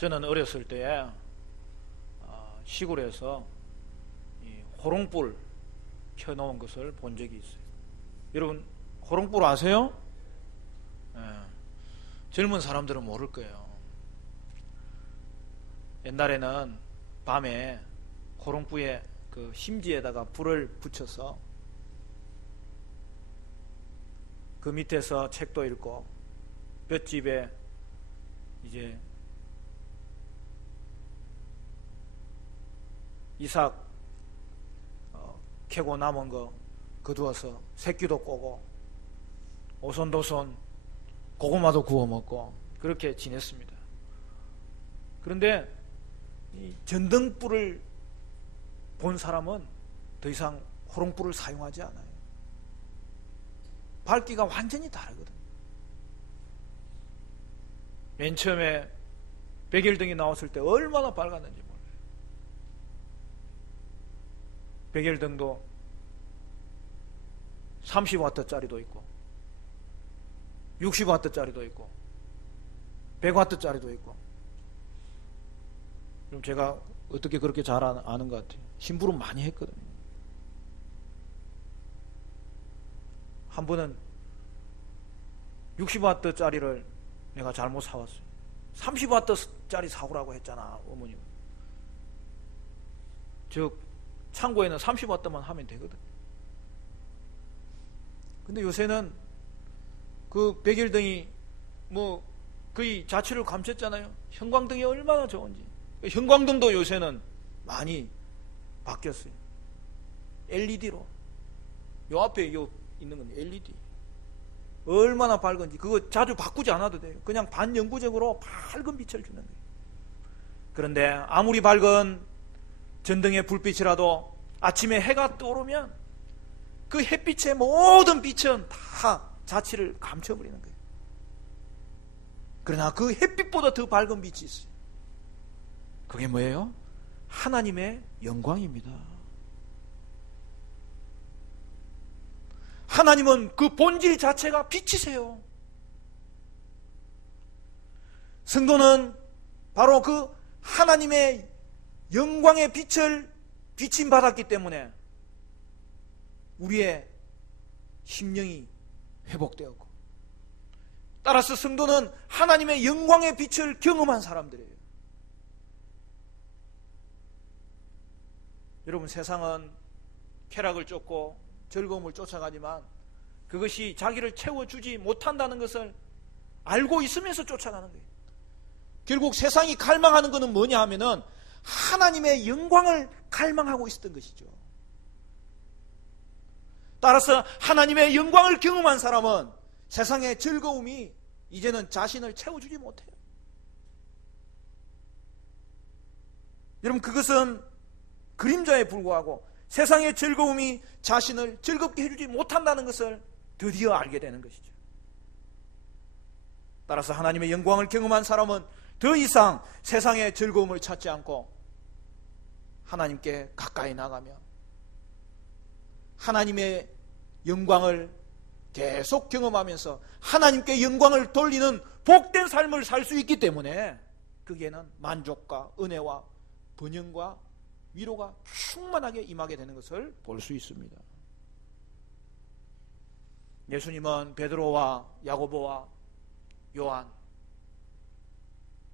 저는 어렸을 때 시골에서 호롱불 켜놓은 것을 본 적이 있어요. 여러분 호롱불 아세요? 젊은 사람들은 모를 거예요. 옛날에는 밤에 호롱불에 그 심지에다가 불을 붙여서 그 밑에서 책도 읽고 볏집에 이제 이삭 캐고 남은 거 거두어서 새끼도 꼬고 오손도손 고구마도 구워 먹고 그렇게 지냈습니다. 그런데 이 전등불을 본 사람은 더 이상 호롱불을 사용하지 않아요. 밝기가 완전히 다르거든요. 맨 처음에 백일등이 나왔을 때 얼마나 밝았는지 몰라요. 백일등도 30W짜리도 있고 60W짜리도 있고 100W짜리도 있고. 그럼 제가 어떻게 그렇게 잘 아는 것 같아요? 심부름 많이 했거든요. 한 번은 60W짜리를 내가 잘못 사왔어요. 30W짜리 사오라고 했잖아, 어머님. 즉 창고에는 30W만 하면 되거든. 근데 요새는 그 백일등이 뭐 거의 자취를 감췄잖아요. 형광등이 얼마나 좋은지. 형광등도 요새는 많이 바뀌었어요. LED로. 요 앞에 요 있는 건 LED. 얼마나 밝은지 그거 자주 바꾸지 않아도 돼요. 그냥 반영구적으로 밝은 빛을 주는 거예요. 그런데 아무리 밝은 전등의 불빛이라도 아침에 해가 떠오르면 그 햇빛의 모든 빛은 다 자취를 감춰버리는 거예요. 그러나 그 햇빛보다 더 밝은 빛이 있어요. 그게 뭐예요? 하나님의 영광입니다. 하나님은 그 본질 자체가 빛이세요. 성도는 바로 그 하나님의 영광의 빛을 비침받았기 때문에 우리의 심령이 회복되었고, 따라서 성도는 하나님의 영광의 빛을 경험한 사람들이에요. 여러분, 세상은 쾌락을 쫓고 즐거움을 쫓아가지만 그것이 자기를 채워주지 못한다는 것을 알고 있으면서 쫓아가는 거예요. 결국 세상이 갈망하는 것은 뭐냐 하면은 하나님의 영광을 갈망하고 있었던 것이죠. 따라서 하나님의 영광을 경험한 사람은 세상의 즐거움이 이제는 자신을 채워주지 못해요. 여러분, 그것은 그림자에 불과하고 세상의 즐거움이 자신을 즐겁게 해주지 못한다는 것을 드디어 알게 되는 것이죠. 따라서 하나님의 영광을 경험한 사람은 더 이상 세상의 즐거움을 찾지 않고 하나님께 가까이 나가며 하나님의 영광을 계속 경험하면서 하나님께 영광을 돌리는 복된 삶을 살 수 있기 때문에 거기에는 만족과 은혜와 번영과 위로가 충만하게 임하게 되는 것을 볼 수 있습니다. 예수님은 베드로와 야고보와 요한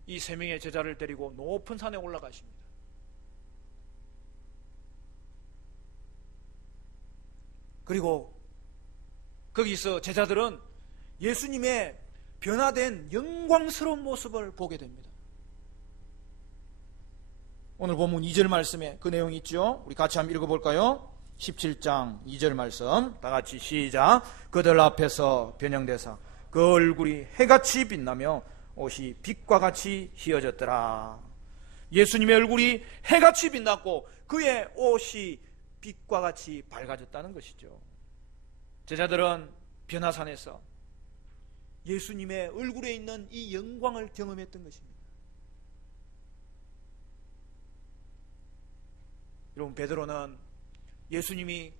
이 세 명의 제자를 데리고 높은 산에 올라가십니다. 그리고 거기서 제자들은 예수님의 변화된 영광스러운 모습을 보게 됩니다. 오늘 본문 2절 말씀에 그 내용이 있죠. 우리 같이 한번 읽어볼까요? 17장 2절 말씀 다 같이 시작. 그들 앞에서 변형되사 그 얼굴이 해같이 빛나며 옷이 빛과 같이 휘어졌더라. 예수님의 얼굴이 해같이 빛났고 그의 옷이 빛과 같이 밝아졌다는 것이죠. 제자들은 변화산에서 예수님의 얼굴에 있는 이 영광을 경험했던 것입니다. 여러분, 베드로는 예수님이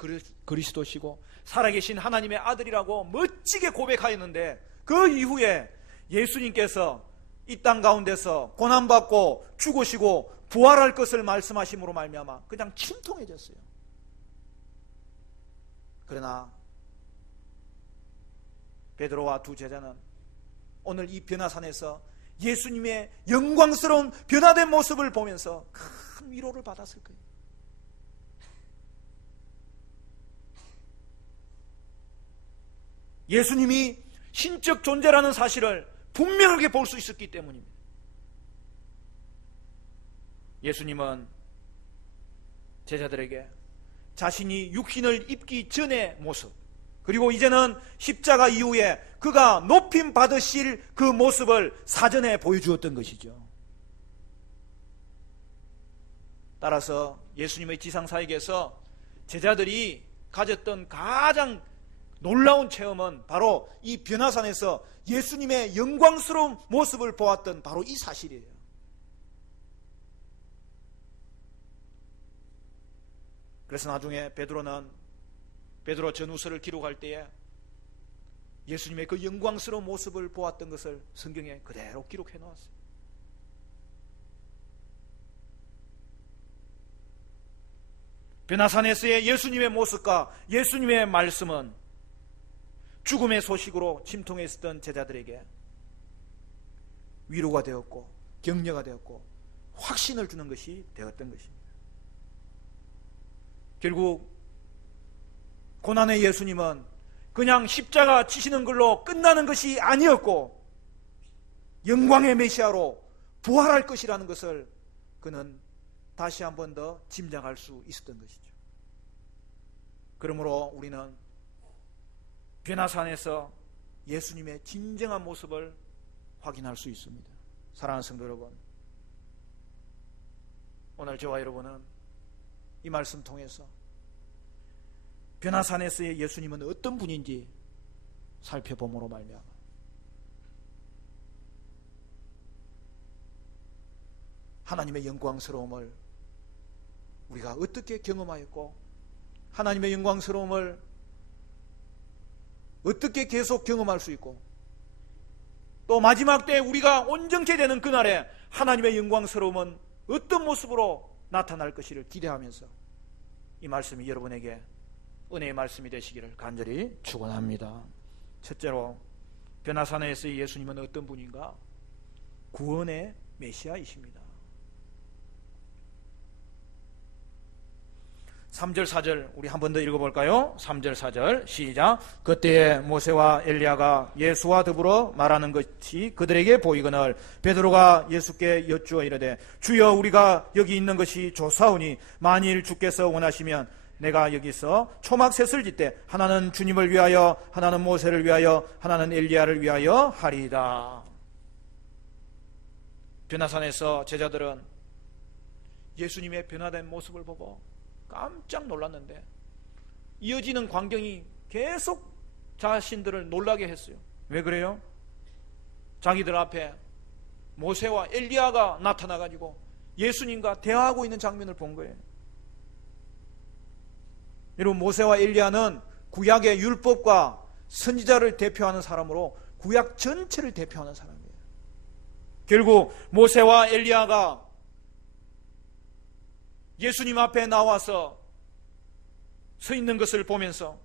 그리스도시고 살아계신 하나님의 아들이라고 멋지게 고백하였는데 그 이후에 예수님께서 이 땅 가운데서 고난받고 죽으시고 부활할 것을 말씀하심으로 말미암아 그냥 침통해졌어요. 그러나 베드로와 두 제자는 오늘 이 변화산에서 예수님의 영광스러운 변화된 모습을 보면서 큰 위로를 받았을 거예요. 예수님이 신적 존재라는 사실을 분명하게 볼 수 있었기 때문입니다. 예수님은 제자들에게 자신이 육신을 입기 전의 모습, 그리고 이제는 십자가 이후에 그가 높임 받으실 그 모습을 사전에 보여주었던 것이죠. 따라서 예수님의 지상사역에서 제자들이 가졌던 가장 놀라운 체험은 바로 이 변화산에서 예수님의 영광스러운 모습을 보았던 바로 이 사실이에요. 그래서 나중에 베드로 전후서를 기록할 때에 예수님의 그 영광스러운 모습을 보았던 것을 성경에 그대로 기록해 놓았어요. 변화산에서의 예수님의 모습과 예수님의 말씀은 죽음의 소식으로 침통했었던 제자들에게 위로가 되었고 격려가 되었고 확신을 주는 것이 되었던 것입니다. 결국 고난의 예수님은 그냥 십자가 지시는 걸로 끝나는 것이 아니었고 영광의 메시아로 부활할 것이라는 것을 그는 다시 한 번 더 짐작할 수 있었던 것이죠. 그러므로 우리는 변화산에서 예수님의 진정한 모습을 확인할 수 있습니다. 사랑하는 성도 여러분, 오늘 저와 여러분은 이 말씀 통해서 변화산에서의 예수님은 어떤 분인지 살펴봄으로 말미암아 하나님의 영광스러움을 우리가 어떻게 경험하였고 하나님의 영광스러움을 어떻게 계속 경험할 수 있고 또 마지막 때에 우리가 온전케 되는 그날에 하나님의 영광스러움은 어떤 모습으로 나타날 것을 기대하면서 이 말씀이 여러분에게 은혜의 말씀이 되시기를 간절히 축원합니다. 첫째로 변화산에서의 예수님은 어떤 분인가? 구원의 메시아이십니다. 3절 4절 우리 한 번 더 읽어볼까요? 3절 4절 시작. 그때에 모세와 엘리야가 예수와 더불어 말하는 것이 그들에게 보이거늘 베드로가 예수께 여쭈어 이르되 주여 우리가 여기 있는 것이 좋사오니 만일 주께서 원하시면 내가 여기서 초막셋을 짓되 하나는 주님을 위하여 하나는 모세를 위하여 하나는 엘리야를 위하여 하리이다. 변화산에서 제자들은 예수님의 변화된 모습을 보고 깜짝 놀랐는데 이어지는 광경이 계속 자신들을 놀라게 했어요. 왜 그래요? 자기들 앞에 모세와 엘리야가 나타나가지고 예수님과 대화하고 있는 장면을 본 거예요. 여러분, 모세와 엘리야는 구약의 율법과 선지자를 대표하는 사람으로 구약 전체를 대표하는 사람이에요. 결국 모세와 엘리야가 예수님 앞에 나와서 서 있는 것을 보면서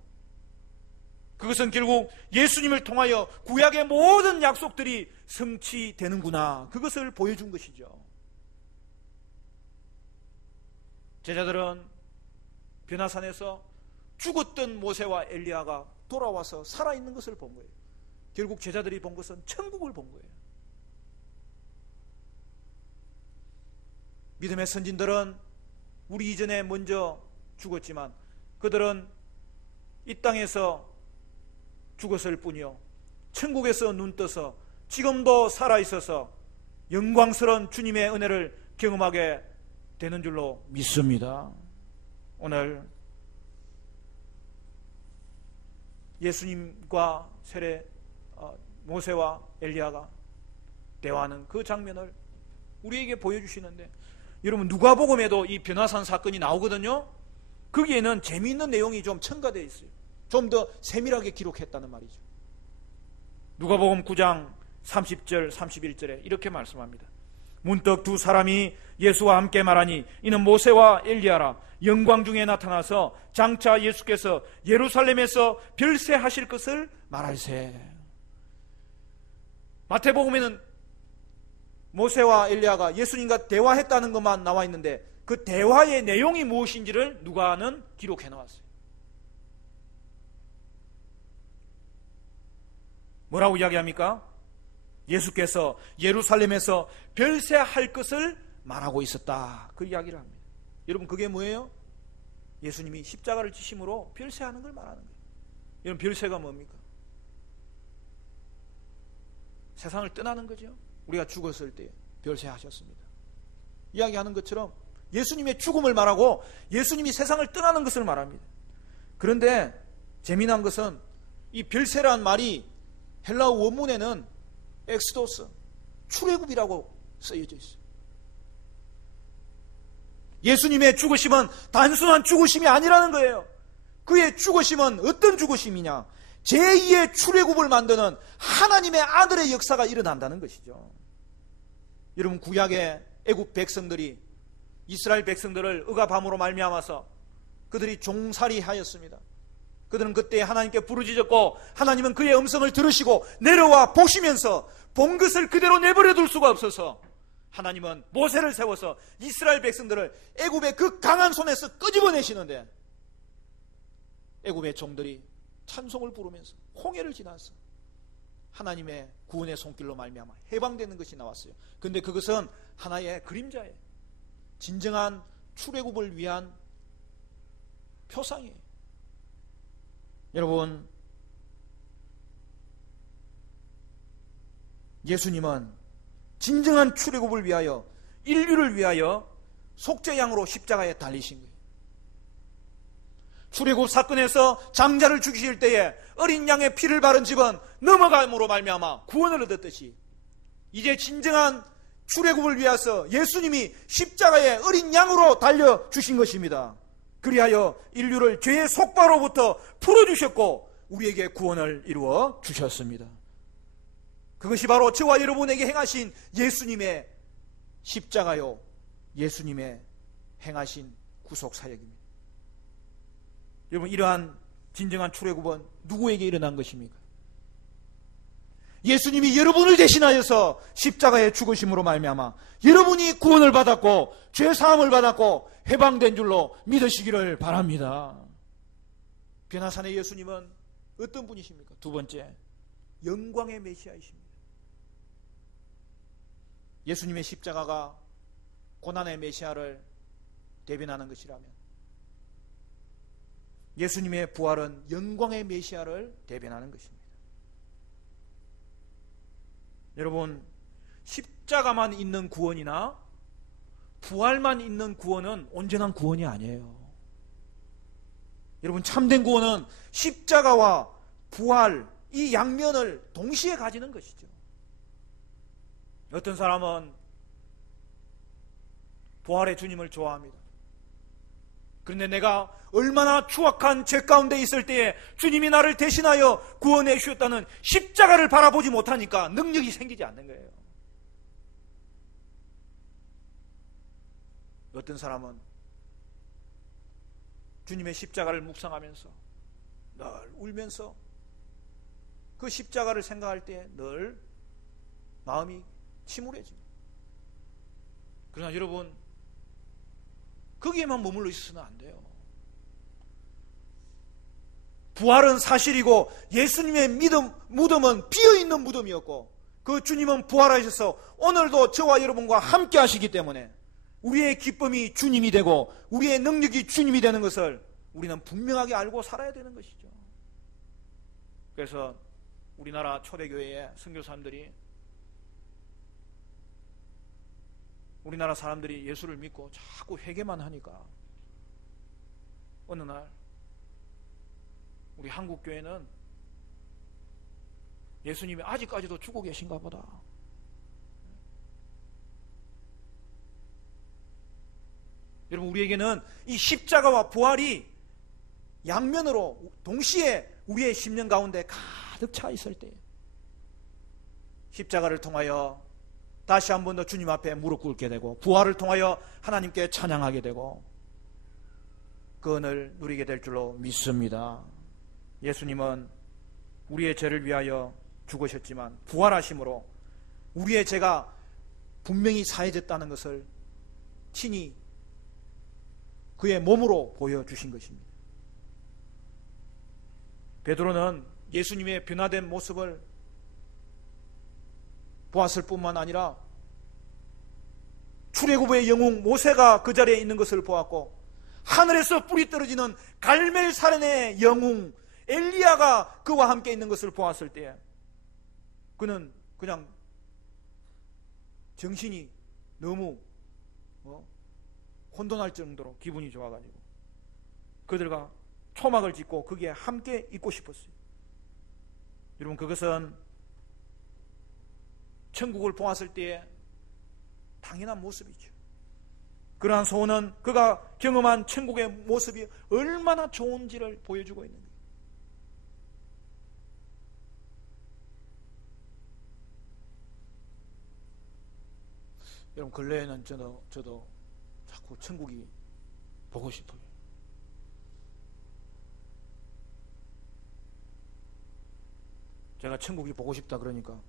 그것은 결국 예수님을 통하여 구약의 모든 약속들이 성취되는구나, 그것을 보여준 것이죠. 제자들은 변화산에서 죽었던 모세와 엘리야가 돌아와서 살아있는 것을 본 거예요. 결국 제자들이 본 것은 천국을 본 거예요. 믿음의 선진들은 우리 이전에 먼저 죽었지만 그들은 이 땅에서 죽었을 뿐이요 천국에서 눈떠서 지금도 살아있어서 영광스러운 주님의 은혜를 경험하게 되는 줄로 믿습니다. 오늘 예수님과 모세와 엘리야가 대화하는 그 장면을 우리에게 보여주시는데, 여러분 누가복음에도 이 변화산 사건이 나오거든요. 거기에는 재미있는 내용이 좀 첨가되어 있어요. 좀 더 세밀하게 기록했다는 말이죠. 누가복음 9장 30절 31절에 이렇게 말씀합니다. 문득 두 사람이 예수와 함께 말하니 이는 모세와 엘리야라. 영광 중에 나타나서 장차 예수께서 예루살렘에서 별세하실 것을 말할세. 마태복음에는 모세와 엘리야가 예수님과 대화했다는 것만 나와 있는데 그 대화의 내용이 무엇인지를 누가는 기록해 놓았어요. 뭐라고 이야기합니까? 예수께서 예루살렘에서 별세할 것을 말하고 있었다. 그 이야기를 합니다. 여러분, 그게 뭐예요? 예수님이 십자가를 지심으로 별세하는 걸 말하는 거예요. 여러분, 별세가 뭡니까? 세상을 떠나는 거죠. 우리가 죽었을 때 별세하셨습니다. 이야기하는 것처럼 예수님의 죽음을 말하고 예수님이 세상을 떠나는 것을 말합니다. 그런데 재미난 것은 이 별세라는 말이 헬라어 원문에는 엑스도스, 출애굽이라고 쓰여져 있어요. 예수님의 죽으심은 단순한 죽으심이 아니라는 거예요. 그의 죽으심은 어떤 죽으심이냐? 제2의 출애굽을 만드는 하나님의 아들의 역사가 일어난다는 것이죠. 여러분, 구약의 애굽 백성들이 이스라엘 백성들을 억압함으로 말미암아서 그들이 종살이하였습니다. 그들은 그때 하나님께 부르짖었고 하나님은 그의 음성을 들으시고 내려와 보시면서 본 것을 그대로 내버려 둘 수가 없어서 하나님은 모세를 세워서 이스라엘 백성들을 애굽의 그 강한 손에서 끄집어내시는데 애굽의 종들이 찬송을 부르면서 홍해를 지나서 하나님의 구원의 손길로 말미암아 해방되는 것이 나왔어요. 그런데 그것은 하나의 그림자예요. 진정한 출애굽을 위한 표상이에요. 여러분, 예수님은 진정한 출애굽을 위하여, 인류를 위하여 속죄양으로 십자가에 달리신 거예요. 출애굽 사건에서 장자를 죽이실 때에 어린 양의 피를 바른 집은 넘어감으로 말미암아 구원을 얻었듯이 이제 진정한 출애굽을 위해서 예수님이 십자가에 어린 양으로 달려주신 것입니다. 그리하여 인류를 죄의 속바로부터 풀어주셨고 우리에게 구원을 이루어 주셨습니다. 그것이 바로 저와 여러분에게 행하신 예수님의 십자가요, 예수님의 행하신 구속사역입니다. 여러분, 이러한 진정한 출애굽은 누구에게 일어난 것입니까? 예수님이 여러분을 대신하여서 십자가의 죽으심으로 말미암아 여러분이 구원을 받았고 죄사함을 받았고 해방된 줄로 믿으시기를 바랍니다. 변화산의 예수님은 어떤 분이십니까? 두 번째, 영광의 메시아이십니다. 예수님의 십자가가 고난의 메시아를 대변하는 것이라면 예수님의 부활은 영광의 메시아를 대변하는 것입니다. 여러분, 십자가만 있는 구원이나 부활만 있는 구원은 온전한 구원이 아니에요. 여러분, 참된 구원은 십자가와 부활, 이 양면을 동시에 가지는 것이죠. 어떤 사람은 부활의 주님을 좋아합니다. 그런데 내가 얼마나 추악한 죄 가운데 있을 때에 주님이 나를 대신하여 구원해 주셨다는 십자가를 바라보지 못하니까 능력이 생기지 않는 거예요. 어떤 사람은 주님의 십자가를 묵상하면서 늘 울면서 그 십자가를 생각할 때 늘 마음이 침울해집니다. 그러나 여러분, 거기에만 머물러 있어서는 안 돼요. 부활은 사실이고 예수님의 무덤은 비어있는 무덤이었고 그 주님은 부활하셔서 오늘도 저와 여러분과 함께 하시기 때문에 우리의 기쁨이 주님이 되고 우리의 능력이 주님이 되는 것을 우리는 분명하게 알고 살아야 되는 것이죠. 그래서 우리나라 초대교회의 선교사님들이 우리나라 사람들이 예수를 믿고 자꾸 회개만 하니까 어느 날 우리 한국교회는 예수님이 아직까지도 죽고 계신가 보다. 여러분, 우리에게는 이 십자가와 부활이 양면으로 동시에 우리의 심령 가운데 가득 차 있을 때 십자가를 통하여 다시 한 번 더 주님 앞에 무릎 꿇게 되고 부활을 통하여 하나님께 찬양하게 되고 그 은혜를 누리게 될 줄로 믿습니다. 예수님은 우리의 죄를 위하여 죽으셨지만 부활하심으로 우리의 죄가 분명히 사해졌다는 것을 친히 그의 몸으로 보여주신 것입니다. 베드로는 예수님의 변화된 모습을 보았을 뿐만 아니라 출애굽의 영웅 모세가 그 자리에 있는 것을 보았고 하늘에서 뿌리 떨어지는 갈멜살인의 영웅 엘리야가 그와 함께 있는 것을 보았을 때 그는 그냥 정신이 너무 혼돈할 정도로 기분이 좋아가지고 그들과 초막을 짓고 거기에 함께 있고 싶었어요. 여러분, 그것은 천국을 보았을 때의 당연한 모습이죠. 그러한 소원은 그가 경험한 천국의 모습이 얼마나 좋은지를 보여주고 있는 거예요. 여러분, 근래에는 저도 자꾸 천국이 보고 싶어요. 제가 천국이 보고 싶다 그러니까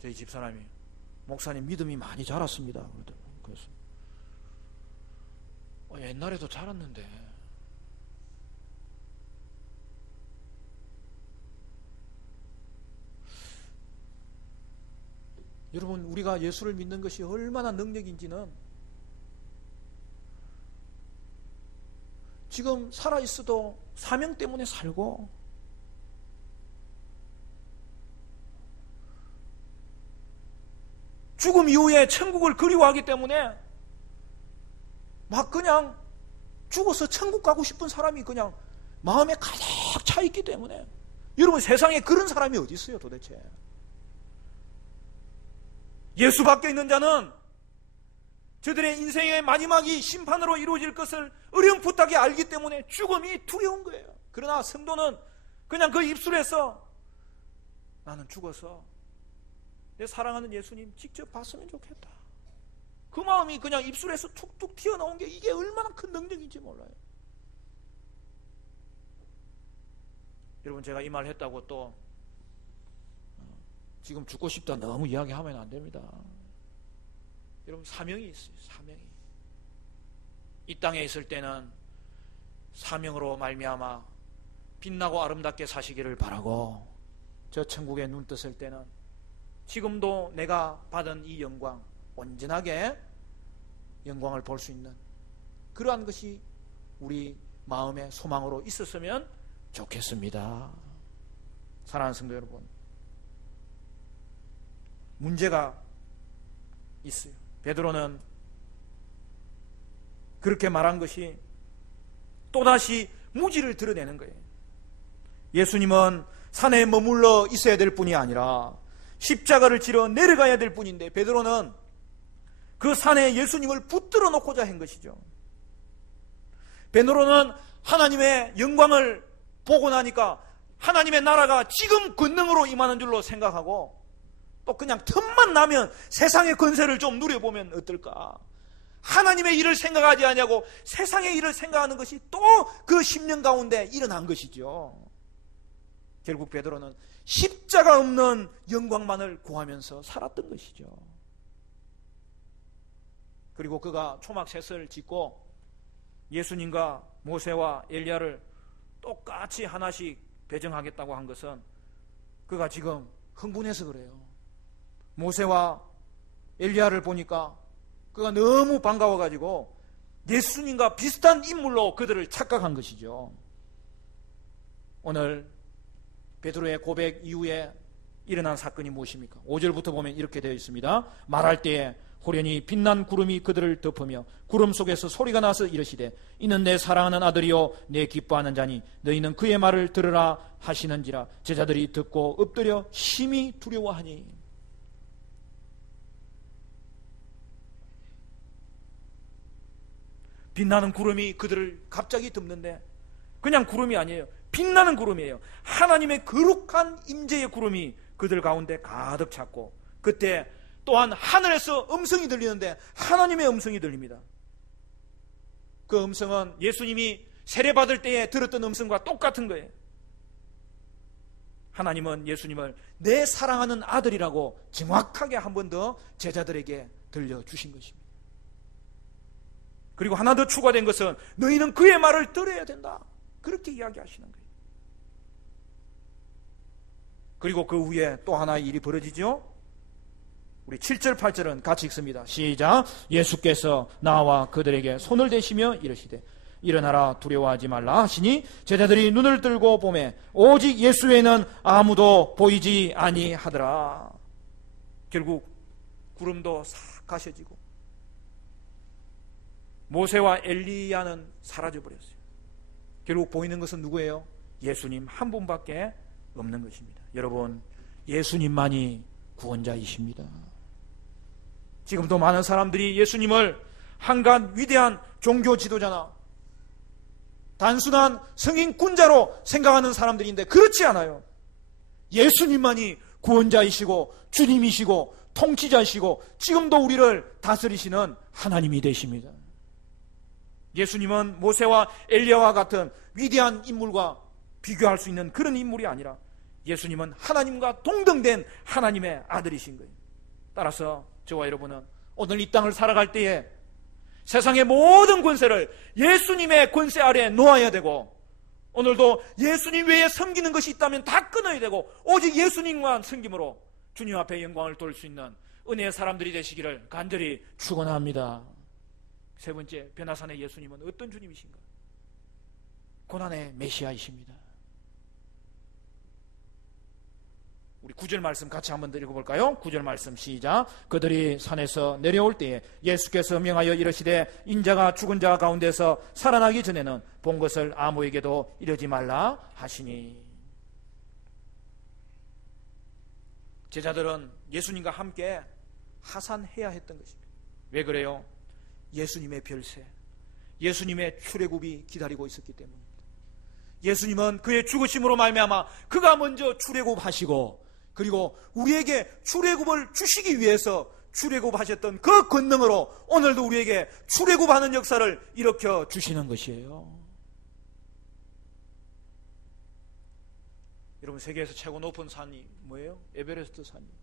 저희 집사람이 목사님 믿음이 많이 자랐습니다. 그래서 옛날에도 자랐는데 여러분, 우리가 예수를 믿는 것이 얼마나 능력인지는 지금 살아있어도 사명 때문에 살고 죽음 이후에 천국을 그리워하기 때문에 막 그냥 죽어서 천국 가고 싶은 사람이 그냥 마음에 가득 차 있기 때문에 여러분, 세상에 그런 사람이 어디 있어요 도대체? 예수 밖에 있는 자는 저들의 인생의 마지막이 심판으로 이루어질 것을 어렴풋하게 알기 때문에 죽음이 두려운 거예요. 그러나 성도는 그냥 그 입술에서 나는 죽어서 내 사랑하는 예수님 직접 봤으면 좋겠다, 그 마음이 그냥 입술에서 툭툭 튀어나온 게 이게 얼마나 큰 능력인지 몰라요. 여러분, 제가 이 말 했다고 또 지금 죽고 싶다 너무 이야기하면 안 됩니다. 여러분, 사명이 있어요. 사명이. 이 땅에 있을 때는 사명으로 말미암아 빛나고 아름답게 사시기를 바라고, 저 천국에 눈 떴을 때는 지금도 내가 받은 이 영광, 온전하게 영광을 볼 수 있는 그러한 것이 우리 마음의 소망으로 있었으면 좋겠습니다. 사랑하는 성도 여러분, 문제가 있어요. 베드로는 그렇게 말한 것이 또다시 무지를 드러내는 거예요. 예수님은 산에 머물러 있어야 될 뿐이 아니라 십자가를 지러 내려가야 될 뿐인데 베드로는 그 산에 예수님을 붙들어 놓고자 한 것이죠. 베드로는 하나님의 영광을 보고 나니까 하나님의 나라가 지금 권능으로 임하는 줄로 생각하고 또 그냥 틈만 나면 세상의 권세를 좀 누려보면 어떨까, 하나님의 일을 생각하지 않냐고 세상의 일을 생각하는 것이 또 그 10년 가운데 일어난 것이죠. 결국 베드로는 십자가 없는 영광만을 구하면서 살았던 것이죠. 그리고 그가 초막셋을 짓고 예수님과 모세와 엘리야를 똑같이 하나씩 배정하겠다고 한 것은 그가 지금 흥분해서 그래요. 모세와 엘리야를 보니까 그가 너무 반가워가지고 예수님과 비슷한 인물로 그들을 착각한 것이죠. 오늘 베드로의 고백 이후에 일어난 사건이 무엇입니까? 5절부터 보면 이렇게 되어 있습니다. 말할 때에 호련히 빛난 구름이 그들을 덮으며 구름 속에서 소리가 나서 이르시되 이는 내 사랑하는 아들이요 내 기뻐하는 자니 너희는 그의 말을 들으라 하시는지라. 제자들이 듣고 엎드려 심히 두려워하니. 빛나는 구름이 그들을 갑자기 덮는데 그냥 구름이 아니에요. 빛나는 구름이에요. 하나님의 거룩한 임재의 구름이 그들 가운데 가득 찼고, 그때 또한 하늘에서 음성이 들리는데 하나님의 음성이 들립니다. 그 음성은 예수님이 세례받을 때에 들었던 음성과 똑같은 거예요. 하나님은 예수님을 내 사랑하는 아들이라고 정확하게 한 번 더 제자들에게 들려주신 것입니다. 그리고 하나 더 추가된 것은 너희는 그의 말을 들어야 된다, 그렇게 이야기하시는 거예요. 그리고 그 후에 또 하나의 일이 벌어지죠. 우리 7절 8절은 같이 읽습니다. 시작. 예수께서 나와 그들에게 손을 대시며 이르시되 일어나라, 두려워하지 말라 하시니 제자들이 눈을 들고 보매 오직 예수 외에는 아무도 보이지 아니하더라. 결국 구름도 싹 가셔지고 모세와 엘리야는 사라져버렸어요. 결국 보이는 것은 누구예요? 예수님 한 분밖에 없는 것입니다. 여러분, 예수님만이 구원자이십니다. 지금도 많은 사람들이 예수님을 한간 위대한 종교 지도자나 단순한 성인군자로 생각하는 사람들인데 그렇지 않아요. 예수님만이 구원자이시고 주님이시고 통치자이시고 지금도 우리를 다스리시는 하나님이 되십니다. 예수님은 모세와 엘리야와 같은 위대한 인물과 비교할 수 있는 그런 인물이 아니라 예수님은 하나님과 동등된 하나님의 아들이신 거예요. 따라서 저와 여러분은 오늘 이 땅을 살아갈 때에 세상의 모든 권세를 예수님의 권세 아래에 놓아야 되고, 오늘도 예수님 외에 섬기는 것이 있다면 다 끊어야 되고 오직 예수님만 섬김으로 주님 앞에 영광을 돌릴 수 있는 은혜의 사람들이 되시기를 간절히 축원합니다. 세 번째, 변화산의 예수님은 어떤 주님이신가? 고난의 메시아이십니다. 우리 9절 말씀 같이 한번 더 읽어볼까요? 9절 말씀 시작. 그들이 산에서 내려올 때에 예수께서 명하여 이르시되 인자가 죽은 자 가운데서 살아나기 전에는 본 것을 아무에게도 이르지 말라 하시니. 제자들은 예수님과 함께 하산해야 했던 것입니다. 왜 그래요? 예수님의 별세, 예수님의 출애굽이 기다리고 있었기 때문입니다. 예수님은 그의 죽으심으로 말미암아 그가 먼저 출애굽하시고, 그리고 우리에게 출애굽을 주시기 위해서 출애굽하셨던 그 권능으로 오늘도 우리에게 출애굽하는 역사를 일으켜 주시는 것이에요. 여러분, 세계에서 최고 높은 산이 뭐예요? 에베레스트 산이에요.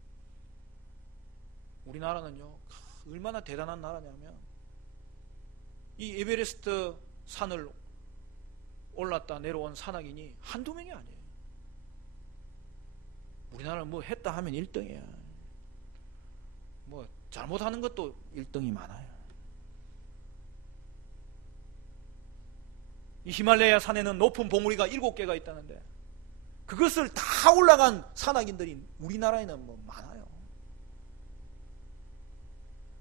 우리나라는요, 얼마나 대단한 나라냐면 이 에베레스트 산을 올랐다 내려온 산악인이 한두 명이 아니에요. 우리나라는 뭐 했다 하면 1등이야. 뭐 잘못하는 것도 1등이 많아요. 이 히말라야 산에는 높은 봉우리가 7개가 있다는데 그것을 다 올라간 산악인들이 우리나라에는 뭐 많아요.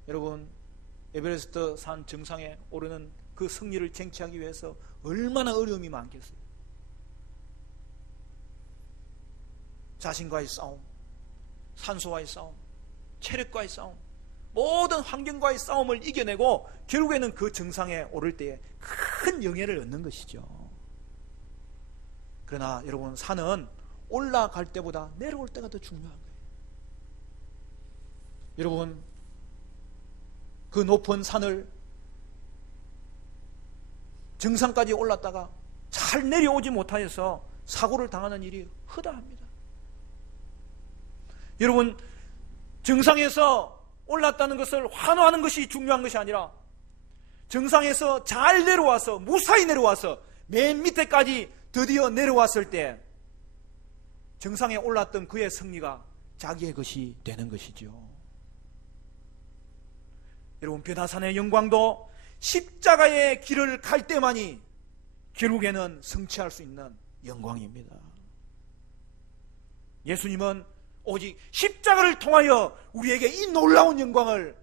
여러분, 에베레스트 산 정상에 오르는 그 승리를 쟁취하기 위해서 얼마나 어려움이 많겠어요. 자신과의 싸움, 산소와의 싸움, 체력과의 싸움, 모든 환경과의 싸움을 이겨내고 결국에는 그 정상에 오를 때에 큰 영예를 얻는 것이죠. 그러나 여러분, 산은 올라갈 때보다 내려올 때가 더 중요한 거예요. 여러분, 그 높은 산을 정상까지 올랐다가 잘 내려오지 못하여서 사고를 당하는 일이 허다합니다. 여러분, 정상에서 올랐다는 것을 환호하는 것이 중요한 것이 아니라 정상에서 잘 내려와서 무사히 내려와서 맨 밑에까지 드디어 내려왔을 때 정상에 올랐던 그의 승리가 자기의 것이 되는 것이죠. 여러분, 변화산의 영광도 십자가의 길을 갈 때만이 결국에는 성취할 수 있는 영광입니다. 예수님은 오직 십자가를 통하여 우리에게 이 놀라운 영광을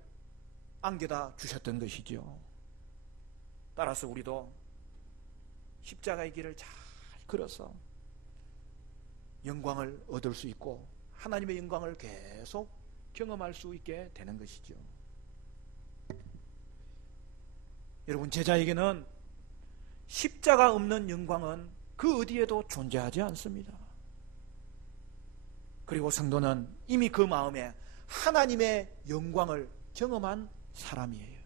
안겨다 주셨던 것이죠. 따라서 우리도 십자가의 길을 잘 걸어서 영광을 얻을 수 있고 하나님의 영광을 계속 경험할 수 있게 되는 것이죠. 여러분, 제자에게는 십자가 없는 영광은 그 어디에도 존재하지 않습니다. 그리고 성도는 이미 그 마음에 하나님의 영광을 경험한 사람이에요.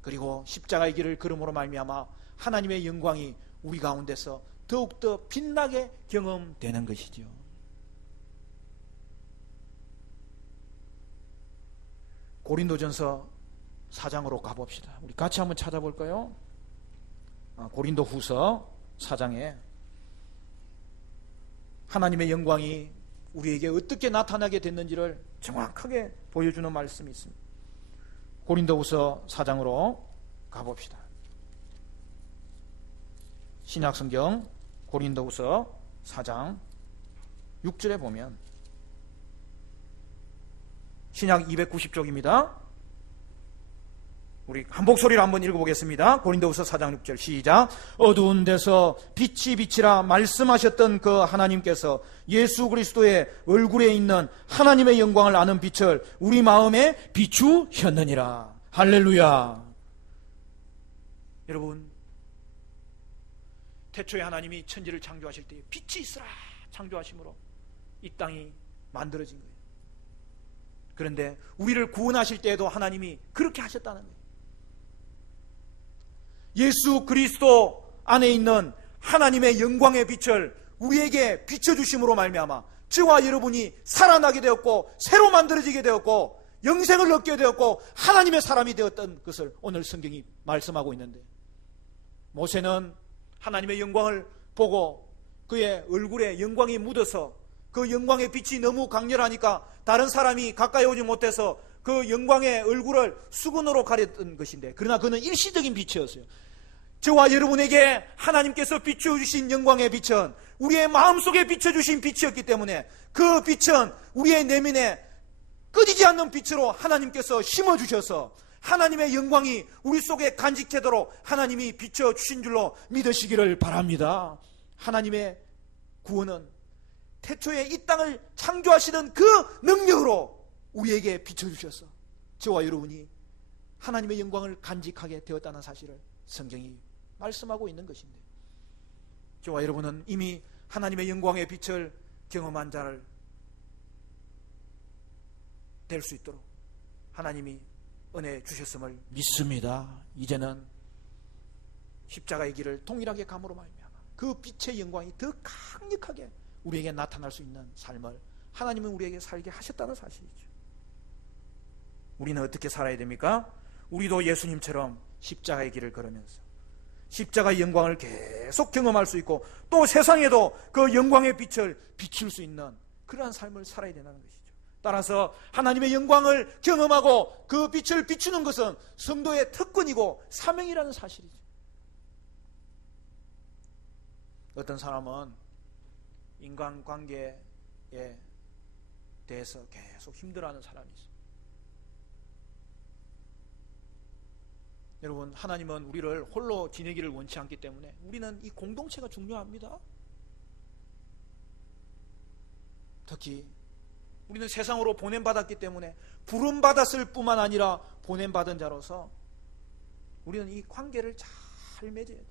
그리고 십자가의 길을 걸음으로 말미암아 하나님의 영광이 우리 가운데서 더욱더 빛나게 경험되는 것이죠. 고린도전서 4장으로 가봅시다. 우리 같이 한번 찾아볼까요? 고린도후서 4장에 하나님의 영광이 우리에게 어떻게 나타나게 됐는지를 정확하게 보여주는 말씀이 있습니다. 고린도후서 4장으로 가봅시다. 신약성경 고린도후서 4장 6절에 보면, 신약 290쪽입니다. 우리 한 목소리로 한번 읽어보겠습니다. 고린도후서 4장 6절 시작. 어두운 데서 빛이 비치라 말씀하셨던 그 하나님께서 예수 그리스도의 얼굴에 있는 하나님의 영광을 아는 빛을 우리 마음에 비추셨느니라. 할렐루야. 여러분, 태초에 하나님이 천지를 창조하실 때 빛이 있으라 창조하심으로 이 땅이 만들어진 거예요. 그런데 우리를 구원하실 때에도 하나님이 그렇게 하셨다는 거예요. 예수 그리스도 안에 있는 하나님의 영광의 빛을 우리에게 비춰주심으로 말미암아 저와 여러분이 살아나게 되었고 새로 만들어지게 되었고 영생을 얻게 되었고 하나님의 사람이 되었던 것을 오늘 성경이 말씀하고 있는데, 모세는 하나님의 영광을 보고 그의 얼굴에 영광이 묻어서 그 영광의 빛이 너무 강렬하니까 다른 사람이 가까이 오지 못해서 그 영광의 얼굴을 수건으로 가렸던 것인데, 그러나 그는 일시적인 빛이었어요. 저와 여러분에게 하나님께서 비춰주신 영광의 빛은 우리의 마음속에 비춰주신 빛이었기 때문에 그 빛은 우리의 내면에 꺼지지 않는 빛으로 하나님께서 심어주셔서 하나님의 영광이 우리 속에 간직되도록 하나님이 비춰주신 줄로 믿으시기를 바랍니다. 하나님의 구원은 태초에 이 땅을 창조하시던 그 능력으로 우리에게 비춰주셔서 저와 여러분이 하나님의 영광을 간직하게 되었다는 사실을 성경이 말씀하고 있는 것인데, 저와 여러분은 이미 하나님의 영광의 빛을 경험한 자를 될 수 있도록 하나님이 은혜 주셨음을 믿습니다. 이제는 십자가의 길을 동일하게 감으로 말미암아 그 빛의 영광이 더 강력하게 우리에게 나타날 수 있는 삶을 하나님은 우리에게 살게 하셨다는 사실이죠. 우리는 어떻게 살아야 됩니까? 우리도 예수님처럼 십자가의 길을 걸으면서 십자가의 영광을 계속 경험할 수 있고 또 세상에도 그 영광의 빛을 비출 수 있는 그러한 삶을 살아야 된다는 것이죠. 따라서 하나님의 영광을 경험하고 그 빛을 비추는 것은 성도의 특권이고 사명이라는 사실이죠. 어떤 사람은 인간관계에 대해서 계속 힘들어하는 사람이 있습니다. 여러분, 하나님은 우리를 홀로 지내기를 원치 않기 때문에 우리는 이 공동체가 중요합니다. 특히 우리는 세상으로 보냄받았기 때문에 부름받았을 뿐만 아니라 보냄받은 자로서 우리는 이 관계를 잘 맺어야 돼요.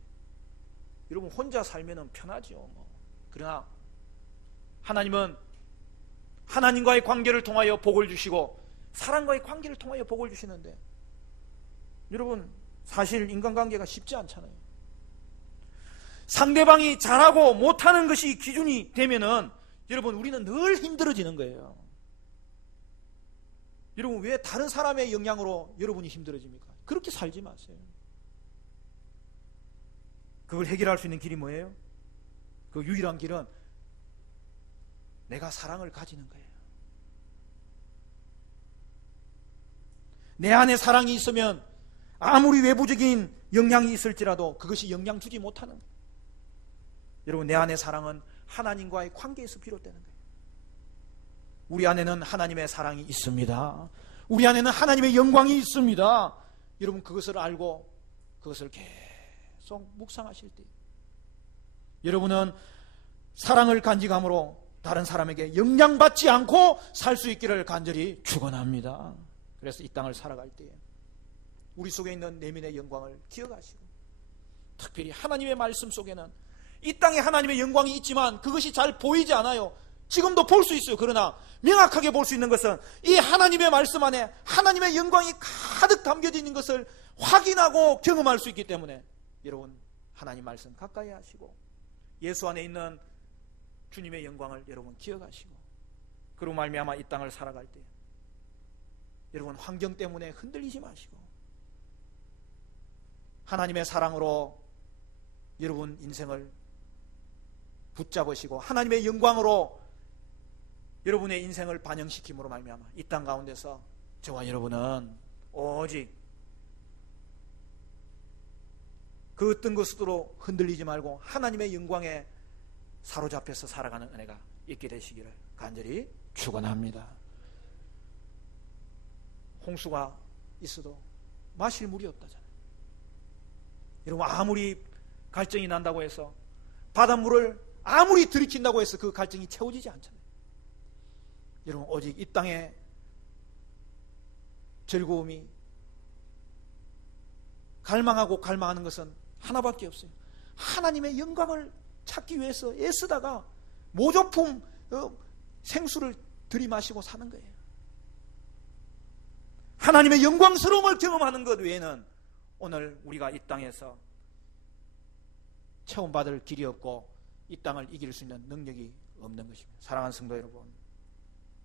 여러분, 혼자 살면 편하죠. 그러나 하나님은 하나님과의 관계를 통하여 복을 주시고 사람과의 관계를 통하여 복을 주시는데, 여러분, 사실 인간관계가 쉽지 않잖아요. 상대방이 잘하고 못하는 것이 기준이 되면은 여러분, 우리는 늘 힘들어지는 거예요. 여러분, 왜 다른 사람의 영향으로 여러분이 힘들어집니까? 그렇게 살지 마세요. 그걸 해결할 수 있는 길이 뭐예요? 그 유일한 길은 내가 사랑을 가지는 거예요. 내 안에 사랑이 있으면 아무리 외부적인 영향이 있을지라도 그것이 영향 주지 못하는 거예요. 여러분, 내 안의 사랑은 하나님과의 관계에서 비롯되는 거예요. 우리 안에는 하나님의 사랑이 있습니다. 우리 안에는 하나님의 영광이 있습니다. 여러분, 그것을 알고 그것을 계속 묵상하실 때 여러분은 사랑을 간직함으로 다른 사람에게 영향받지 않고 살 수 있기를 간절히 축원합니다. 그래서 이 땅을 살아갈 때에 우리 속에 있는 내면의 영광을 기억하시고, 특별히 하나님의 말씀 속에는 이 땅에 하나님의 영광이 있지만 그것이 잘 보이지 않아요. 지금도 볼 수 있어요. 그러나 명확하게 볼 수 있는 것은 이 하나님의 말씀 안에 하나님의 영광이 가득 담겨져 있는 것을 확인하고 경험할 수 있기 때문에 여러분, 하나님 말씀 가까이 하시고 예수 안에 있는 주님의 영광을 여러분 기억하시고, 그로 말미암아 이 땅을 살아갈 때 여러분 환경 때문에 흔들리지 마시고 하나님의 사랑으로 여러분 인생을 붙잡으시고 하나님의 영광으로 여러분의 인생을 반영시킴으로 말미암아 이 땅 가운데서 저와 여러분은 오직 그 어떤 것으로 흔들리지 말고 하나님의 영광에 사로잡혀서 살아가는 은혜가 있게 되시기를 간절히 축원합니다. 홍수가 있어도 마실 물이 없다잖아요. 여러분, 아무리 갈증이 난다고 해서 바닷물을 아무리 들이킨다고 해서 그 갈증이 채워지지 않잖아요. 여러분, 오직 이 땅의 즐거움이 갈망하는 것은 하나밖에 없어요. 하나님의 영광을 찾기 위해서 애쓰다가 모조품 생수를 들이마시고 사는 거예요. 하나님의 영광스러움을 경험하는 것 외에는 오늘 우리가 이 땅에서 체험받을 길이 없고 이 땅을 이길 수 있는 능력이 없는 것입니다. 사랑하는 성도 여러분,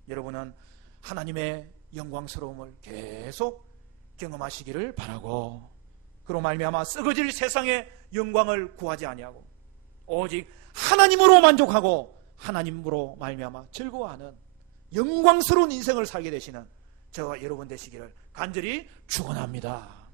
여러분은 하나님의 영광스러움을 계속 경험하시기를 바라고, 그로 말미암아 썩어질 세상의 영광을 구하지 아니하고 오직 하나님으로 만족하고 하나님으로 말미암아 즐거워하는 영광스러운 인생을 살게 되시는 저와 여러분 되시기를 간절히 축원합니다.